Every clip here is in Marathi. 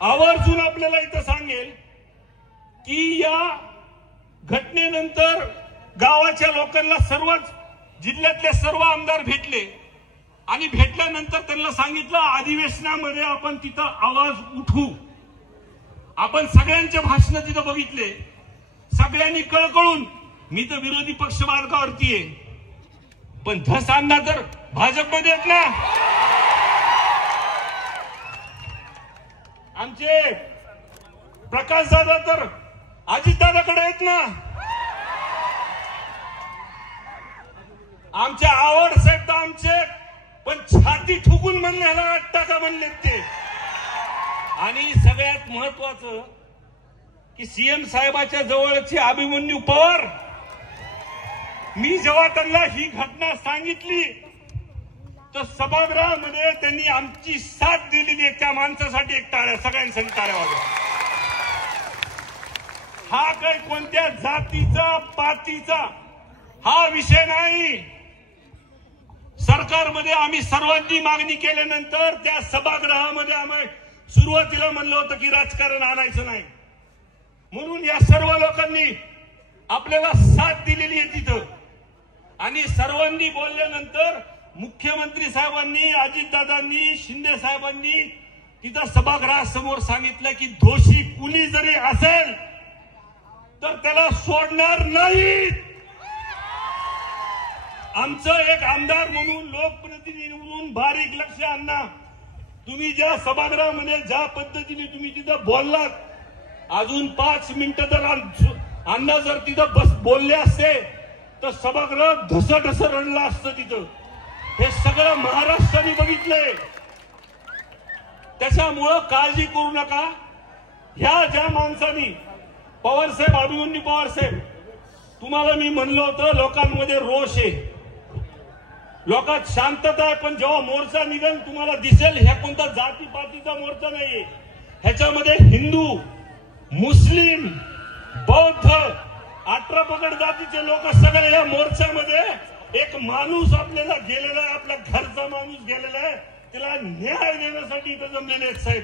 आवर्जून आपल्याला इथं सांगेल की या घटनेनंतर गावाच्या लोकांना सर्वच जिल्ह्यातले सर्व आमदार भेटले आणि भेटल्यानंतर त्यांना सांगितलं अधिवेशनामध्ये आपण तिथं आवाज उठवू. आपण सगळ्यांचे भाषण तिथं बघितले. सगळ्यांनी कळकळून मी तर विरोधी पक्ष मार्गावरती आहे, पण धस अण्णा तर भाजपमध्ये आहेत ना. आमचे प्रकाश दादा तर अजितदादाकडे आहेत ना. आमचे आवड साहेब तर आमचे पण छाती ठुकून म्हणले ह्याला 8 टाका म्हणलेत ते. आणि सगळ्यात महत्वाचं की सीएम साहेबाच्या जवळचे अभिमन्यू पवार, मी जेव्हा त्यांना ही घटना सांगितली तर सभागृहामध्ये त्यांनी आमची साथ दिलेली आहे. त्या माणसासाठी एक टाळ्या, सगळ्यांसाठी टाळ्या वाजवा. हा काही कोणत्या जातीचा पातीचा हा विषय नाही. सरकारमध्ये आम्ही सर्वांनी मागणी केल्यानंतर त्या सभागृहामध्ये आम्ही सुरुवातीला म्हणलं होतं की राजकारण आणायचं नाही, म्हणून या सर्व लोकांनी आपल्याला साथ दिलेली आहे तिथं. आणि सर्वांनी बोलल्यानंतर मुख्यमंत्री साहेबांनी, अजितदादांनी, शिंदे साहेबांनी तिथं सभागृहासमोर सांगितलं की दोषी कुणी जरी असेल तर त्याला सोडणार नाही. आमचं एक आमदार म्हणून, लोकप्रतिनिधी म्हणून बारीक लक्ष अण्णा, तुम्ही ज्या सभागृहामध्ये ज्या पद्धतीने तुम्ही तिथं बोललात, अजून 5 मिनिटं जर अण्णा जर तिथं बोलले असते तर सभागृह ढसढस रडलं असतं तिथं. हे सगळं महाराष्ट्राने बघितलंय. त्याच्यामुळं काळजी करू नका. ह्या ज्या माणसांनी, पवार साहेब, अभिमन्यू पवार साहेब, तुम्हाला मी म्हणलं होतं लोकांमध्ये रोष आहे, लोकात शांतता आहे, पण जेव्हा मोर्चा निघेल तुम्हाला दिसेल ह्या कोणता जातीपातीचा मोर्चा नाहीये. ह्याच्यामध्ये हिंदू, मुस्लिम, बौद्ध, 18 पगड जातीचे लोक सगळे या मोर्चामध्ये. एक माणूस आपल्याला गेलेला आहे, आपल्या घरचा माणूस गेलेला आहे, त्याला न्याय देण्यासाठी इथं जमलेले आहेत साहेब.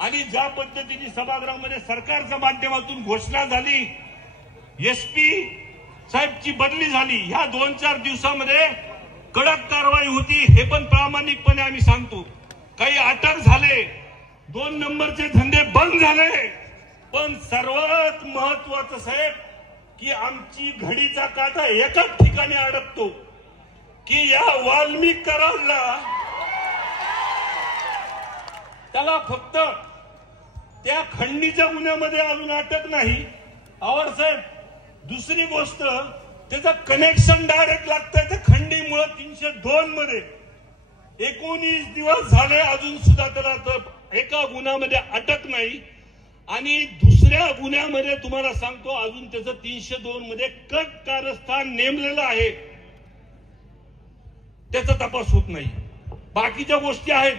आणि ज्या पद्धतीने सभागृहामध्ये सरकारच्या माध्यमातून घोषणा झाली, एसपी साहेबची बदली झाली, ह्या 2-4 दिवसामध्ये कडक कारवाई होती, हे पण प्रामाणिकपणे आम्ही सांगतो. काही अटक झाले, 2 नंबरचे धंदे बंद झाले, पण सर्वात महत्वाचं साहेब की आमची घडीचा काटा एकाच ठिकाणी अडकतो की या वाल्मिक कराडला त्याला फक्त त्या खंडीच्या गुन्ह्यामध्ये अजून अटक नाही. आवर साहेब, दुसरी गोष्ट त्याचं कनेक्शन डायरेक्ट लागतंय त्या खंडीमुळे 302 मध्ये. 19 दिवस झाले अजून सुद्धा त्याला एका गुन्ह्यामध्ये अटक नाही. आणि दुसऱ्या गुन्ह्यामध्ये तुम्हाला सांगतो अजून त्याचं 302 मध्ये कट कारस्थान नेमलेलं आहे, त्याचा तपास होत नाही. बाकीच्या गोष्टी आहेत.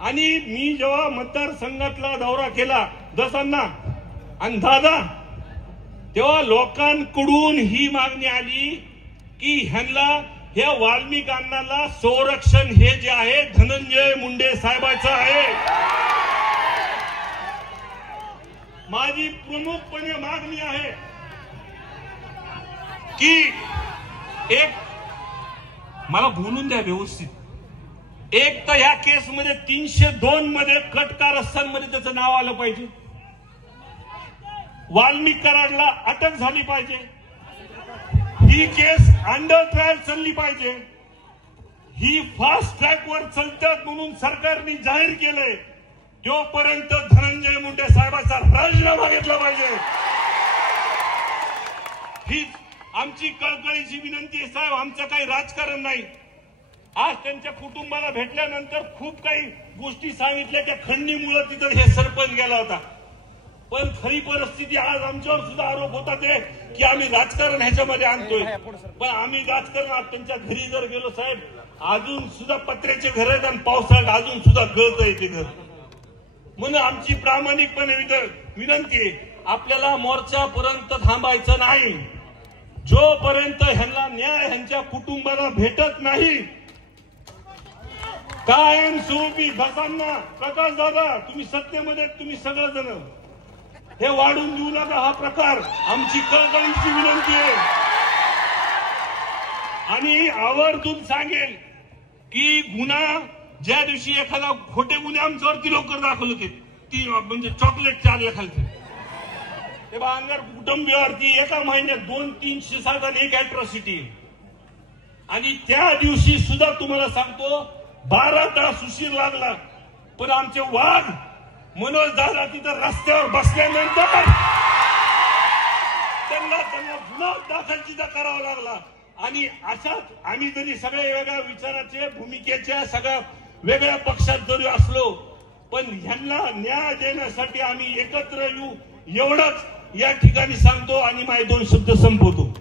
आणि मी जेव्हा मतदारसंघातला दौरा केला दसांना आणि दादा, तेव्हा लोकांकडून ही मागणी आली की ह्यांना, ह्या वाल्मिक अण्णाला संरक्षण हे जे आहे धनंजय मुंडे साहेबांचं आहे. माझी प्रमुखपणे मागणी आहे की एक, मला बोलून द्या व्यवस्थित, एक तर या केसमध्ये 302 मध्ये कट कारस्थानमध्ये त्याचं नाव आलं पाहिजे, वाल्मिक कराडला अटक झाली पाहिजे, ही केस अंडर ट्रायल चालली पाहिजे, ही फास्ट ट्रॅकवर चालतात म्हणून सरकारने जाहीर केलंय. तोपर्यंत धनंजय मुंडे साहेबांचा राजीनामा घेतला पाहिजे. ही आमची कळकळीची विनंती आहे साहेब. आमचं काही राजकारण नाही. आज त्यांच्या कुटुंबाला भेटल्यानंतर खूप काही गोष्टी सांगितल्या. त्या खंडीमुळे तिथं हे सरपंच गेला होता, पण खरी परिस्थिती आज आमच्यावर सुद्धा आरोप होता ते की आम्ही राजकारण ह्याच्यामध्ये आणतोय. पण आम्ही राजकारण त्यांच्या घरी जर गेलो साहेब, अजून सुद्धा पत्र्याचे घर आहेत आणि पावसाळ्यात अजून सुद्धा गळत आहे ते घर. म्हणून आमची प्रामाणिकपणे विनंती आहे, आपल्याला मोर्चापर्यंत थांबायचं नाही. जोपर्यंत ह्यांना न्याय ह्यांच्या कुटुंबाला भेटत नाही कायमस्वरूपी घसांना प्रकाश दादा तुम्ही सत्तेमध्ये तुम्ही सगळेजण हे वाढून देऊ नका हा प्रकार आमची कळकळीची विनंती आहे आणि आवर्जून सांगेल की गुन्हा ज्या दिवशी एखादा खोटे गुन्हे आमच्यावरती लवकर दाखल होते ती म्हणजे चॉकलेट 4 लाखांचे ते अंगर कुटुंबियावरती एका महिन्यात 200-300 आणि एक अॅट्रॉसिटी आणि त्या दिवशी सुद्धा तुम्हाला सांगतो 12 तास उशीर लागला पण आमचे वाघ मनोज दादा तिथं रस्त्यावर बसल्यानंतर त्यांना गुन्हा दाखल तिथं करावा लागला आणि अशाच आम्ही जरी सगळ्या वेगळ्या विचाराचे भूमिकेच्या सगळ्या वेगळ्या पक्षात जरी असलो पण ह्यांना न्याय देण्यासाठी आम्ही एकत्र येऊ एवढंच या ठिकाणी सांगतो आणि माझे 2 शब्द संपवतो.